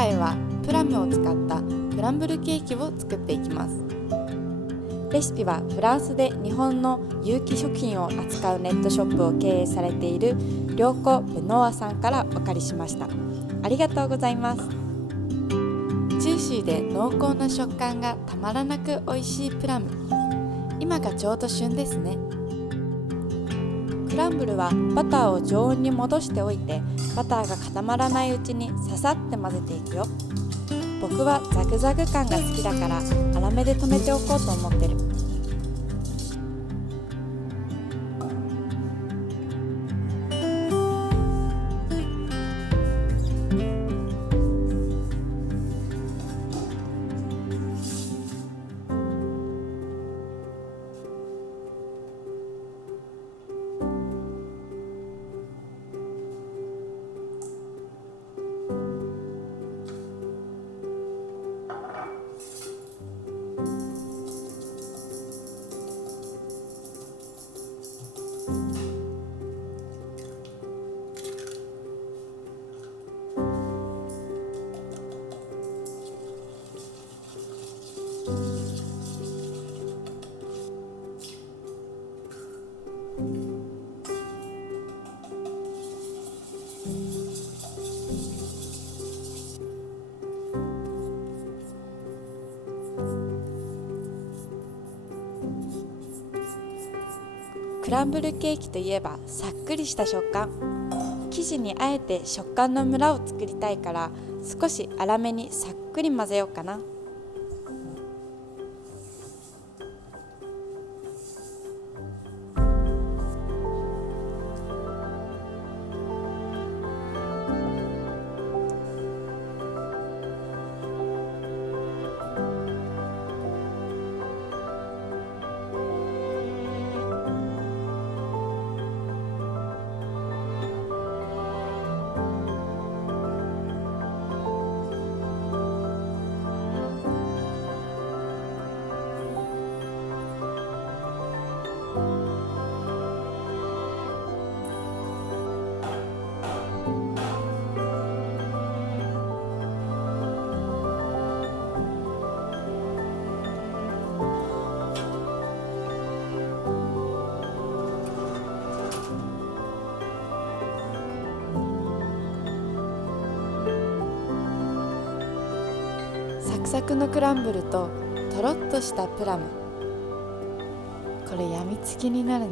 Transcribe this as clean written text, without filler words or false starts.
回はプラムを使ったクランブルケーキを作っていきます。レシピはフランスで日本の有機食品を扱うネットショップを経営されている良子ベノアさんからお借りしました。ありがとうございます。ジューシーで濃厚な食感がたまらなく美味しいプラム。今がちょうど旬ですね。クランブルはバターを常温に戻しておいて、バターが固まらないうちにささって混ぜていくよ。僕はザクザク感が好きだから粗めで止めておこうと思ってる。クランブルケーキといえばさっくりした食感。生地にあえて食感のムラを作りたいから少し粗めにさっくり混ぜようかな。サクサクのクランブルととろっとしたプラム。これやみつきになるな。